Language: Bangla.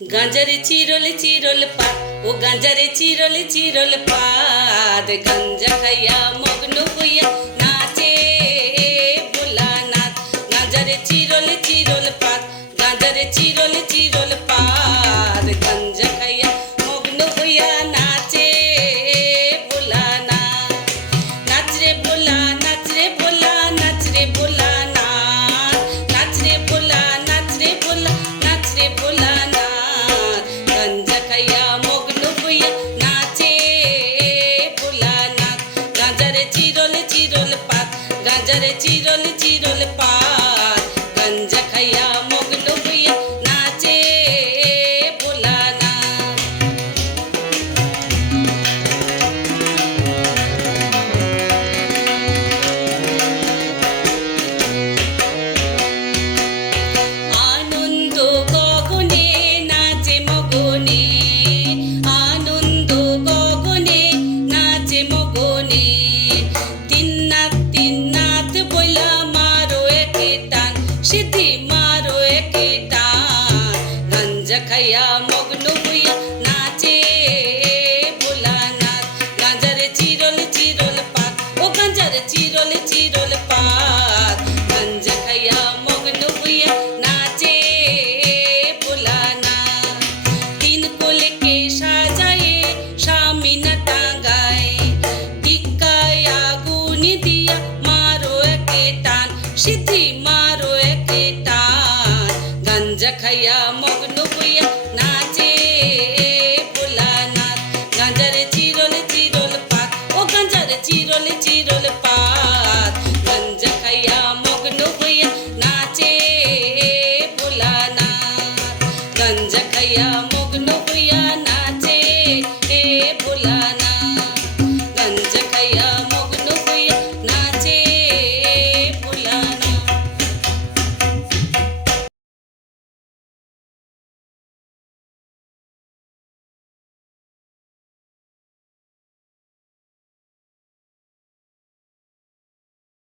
গাঁজারে চিরলে চিরল পাত, ও গাঁজারে চিরলে চিরল পাত, গাঞ্জা খাইয়া মগ্ন হইয়া নাচে ভোলানাথ। গাঁজারে চিরলে চিরল পাত, গাঁজারে চিরলে চিরল পাত, গাঞ্জা খাইয়া মগ্ন হইয়া নাচে ভোলানাথ। নাচরে ভোলা, নাচরে ভোলা, নাচরে ভোলানাথ, নাচরে ভোলা, নাচরে ভোলা, নাচরে ভোলানাথ। গাঞ্জা খাইয়া মগ্ন হইয়া নাচে ভোলানাথ। গাঁজারে চিরলে চিরল পাত, গাঁজারে চিরলে চিরল পাত, গাঞ্জা খাইয়া মগ্ন হইয়া নাচে ভোলানাথ। আনন্দ গগনে নাচে মগনে, আনন্দ গগনে নাচে মগনে, তিননাথ তিননাথ বইলা মারো একে টান, সিদ্ধি মারো একে টান। গাঞ্জা খাইয়া মগ্ন হইয়া নাচে ভোলানাথ। গাঞ্জারে চিরলে চিরল পাত, ও গাঞ্জারে চিরলে চিরল পাত, গাঞ্জা খাইয়া মগ্ন হইয়া নাচে ভোলানাথ। তিন কোলেকে সাজায়ে স্বামীনা টাঙ্গায়, টিক্কায় আগুন দিয়া মারো একে টান, সিদ্ধি মারো একে টান। গাঞ্জা খাইয়া মগ্ন হইয়া নাচে ভোলানাথ। গাঞ্জারে চিরলে চিরল পাত, ও গাঞ্জারে চিরলে চিরল পাত, গাঞ্জা খাইয়া মগ্ন হইয়া নাচে ভোলানাথ। গাঞ্জা খাইয়া মগ্ন হইয়া